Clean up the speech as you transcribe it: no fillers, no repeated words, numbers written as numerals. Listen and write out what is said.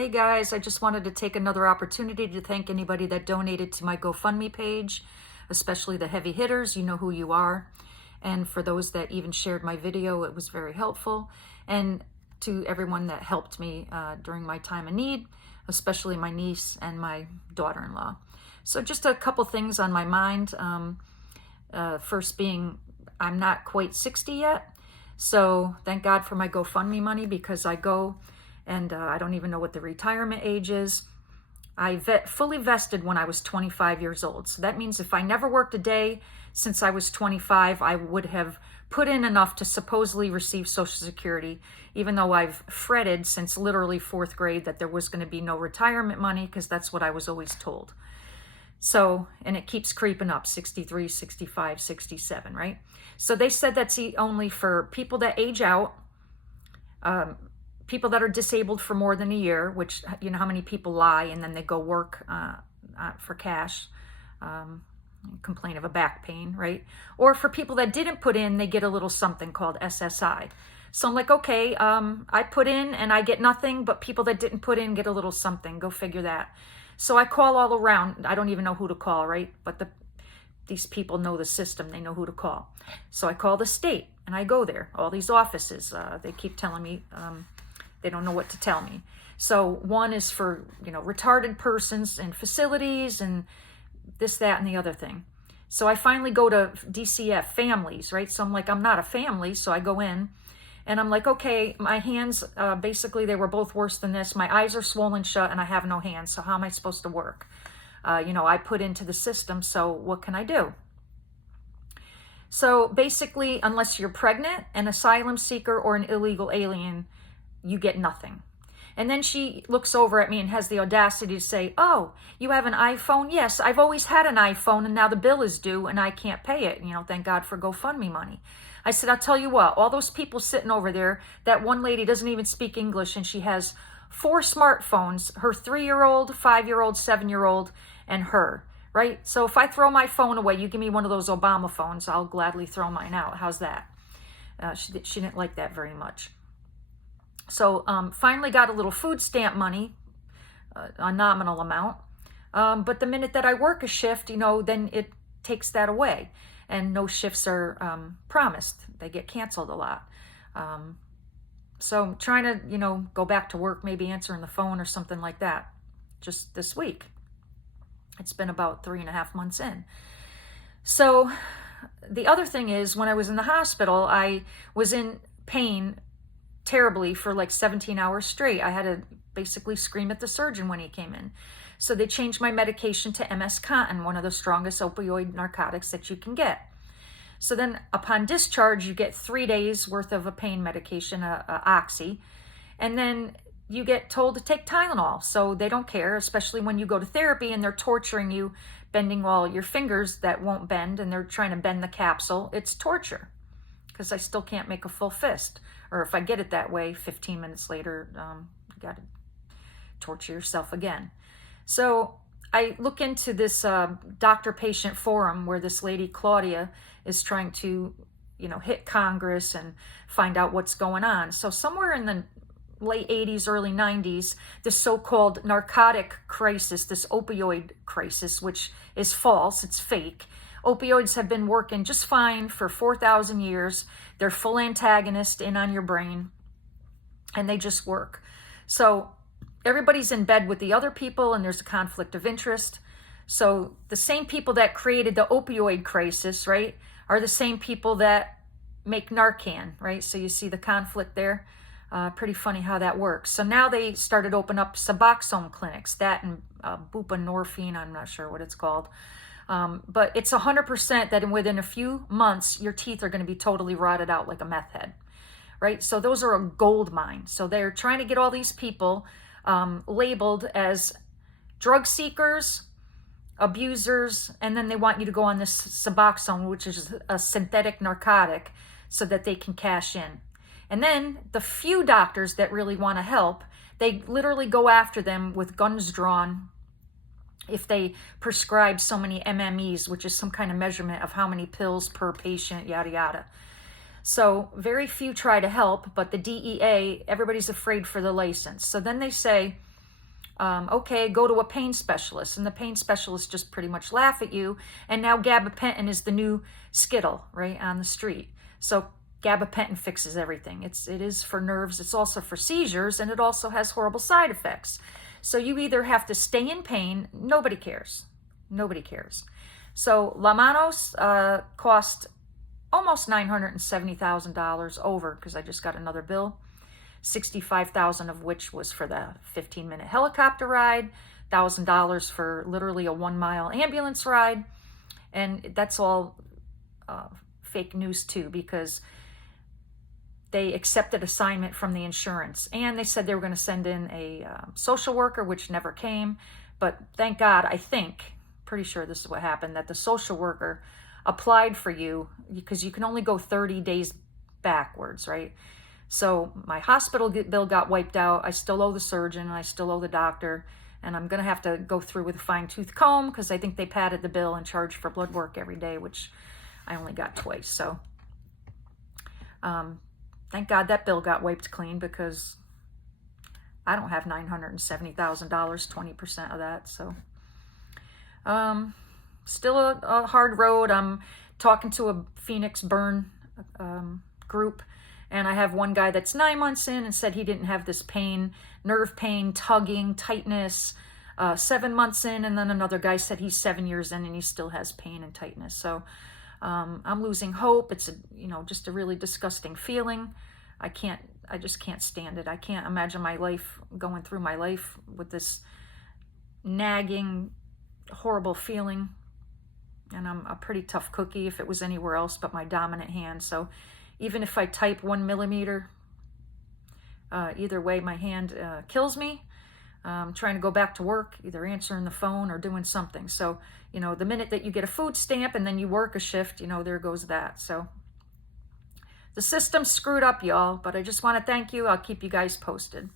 Hey guys, I just wanted to take another opportunity to thank anybody that donated to my GoFundMe page, especially the heavy hitters. You know who you are. And for those that even shared my video, it was very helpful. And to everyone that helped me during my time of need, especially my niece and my daughter-in-law. So just a couple things on my mind. First being, I'm not quite 60 yet. So thank God for my GoFundMe money, because I go and I don't even know what the retirement age is. I fully vested when I was 25 years old. So that means if I never worked a day since I was 25, I would have put in enough to supposedly receive Social Security, even though I've fretted since literally fourth grade that there was going to be no retirement money, because that's what I was always told. So, and it keeps creeping up, 63, 65, 67, right? So they said that's only for people that age out, people that are disabled for more than a year, which, you know how many people lie and then they go work for cash, complain of a back pain, right? Or for people that didn't put in, they get a little something called SSI. So I'm like, okay, I put in and I get nothing, but people that didn't put in get a little something. Go figure that. So I call all around. I don't even know who to call, right? But these people know the system. They know who to call. So I call the state and I go there. All these offices, they keep telling me they don't know what to tell me. So one is for, retarded persons and facilities and this, that, and the other thing. So I finally go to DCF, families, right? So I'm like, I'm not a family. So I go in and I'm like, okay, my hands, basically they were both worse than this. My eyes are swollen shut and I have no hands. So how am I supposed to work? I put into the system. So what can I do? So basically, unless you're pregnant, an asylum seeker, or an illegal alien, you get nothing. And then she looks over at me and has the audacity to say, oh, you have an iPhone? Yes, I've always had an iPhone, and now the bill is due and I can't pay it. Thank God for GoFundMe money. I said, I'll tell you what, all those people sitting over there, that one lady doesn't even speak English and she has 4 smartphones, her 3-year-old, 5-year-old, 7-year-old, and her, right? So if I throw my phone away, you give me one of those Obama phones, I'll gladly throw mine out. How's that? She didn't like that very much. So finally got a little food stamp money, a nominal amount. But the minute that I work a shift, then it takes that away. And no shifts are promised. They get canceled a lot. So I'm trying to, go back to work, maybe answering the phone or something like that, just this week. It's been about 3.5 months in. So the other thing is, when I was in the hospital, I was in pain terribly for like 17 hours straight. I had to basically scream at the surgeon when he came in. So they changed my medication to MS-Contin, one of the strongest opioid narcotics that you can get. So then upon discharge, you get 3 days worth of a pain medication, Oxy, and then you get told to take Tylenol. So they don't care, especially when you go to therapy and they're torturing you, bending all your fingers that won't bend, and they're trying to bend the capsule. It's torture, because I still can't make a full fist. Or if I get it that way, 15 minutes later, you got to torture yourself again. So I look into this doctor-patient forum where this lady, Claudia, is trying to, hit Congress and find out what's going on. So somewhere in the late 80s, early 90s, this so-called narcotic crisis, this opioid crisis, which is false, it's fake. Opioids have been working just fine for 4,000 years. They're full antagonist in on your brain, and they just work. So everybody's in bed with the other people, and there's a conflict of interest. So the same people that created the opioid crisis, right, are the same people that make Narcan, right? So you see the conflict there. Pretty funny how that works. So now they started open up Suboxone clinics, that and buprenorphine, I'm not sure what it's called. But it's 100% that within a few months, your teeth are going to be totally rotted out like a meth head, right? So those are a gold mine. So they're trying to get all these people labeled as drug seekers, abusers, and then they want you to go on this Suboxone, which is a synthetic narcotic, so that they can cash in. And then the few doctors that really want to help, they literally go after them with guns drawn if they prescribe so many MMEs, which is some kind of measurement of how many pills per patient, yada, yada. So very few try to help, but the DEA, everybody's afraid for the license. So then they say, Okay, go to a pain specialist, and the pain specialist just pretty much laugh at you. And now gabapentin is the new Skittle, right, on the street. So gabapentin fixes everything. It is for nerves. It's also for seizures, and it also has horrible side effects. So you either have to stay in pain. Nobody cares. Nobody cares. So La Manos cost almost $970,000 over, because I just got another bill. 65,000 of which was for the 15-minute helicopter ride, $1,000 for literally a 1-mile ambulance ride. And that's all fake news too, because they accepted assignment from the insurance, and they said they were going to send in a social worker, which never came. But thank God, pretty sure this is what happened, that the social worker applied for you, because you can only go 30 days backwards, right? So my hospital bill got wiped out. I still owe the surgeon, and I still owe the doctor, and I'm going to have to go through with a fine-tooth comb, because I think they padded the bill and charged for blood work every day, which I only got twice. So thank God that bill got wiped clean, because I don't have $970,000, 20% of that. So still a hard road. I'm talking to a Phoenix burn group, and I have one guy that's 9 months in and said he didn't have this pain, nerve pain, tugging, tightness, 7 months in, and then another guy said he's 7 years in and he still has pain and tightness. So I'm losing hope. It's just a really disgusting feeling. I just can't stand it. I can't imagine my life, going through my life with this nagging, horrible feeling. And I'm a pretty tough cookie if it was anywhere else but my dominant hand. So even if I type 1 millimeter, either way, my hand kills me. Trying to go back to work, either answering the phone or doing something. So, the minute that you get a food stamp and then you work a shift, there goes that. So the system's screwed up, y'all, but I just want to thank you. I'll keep you guys posted.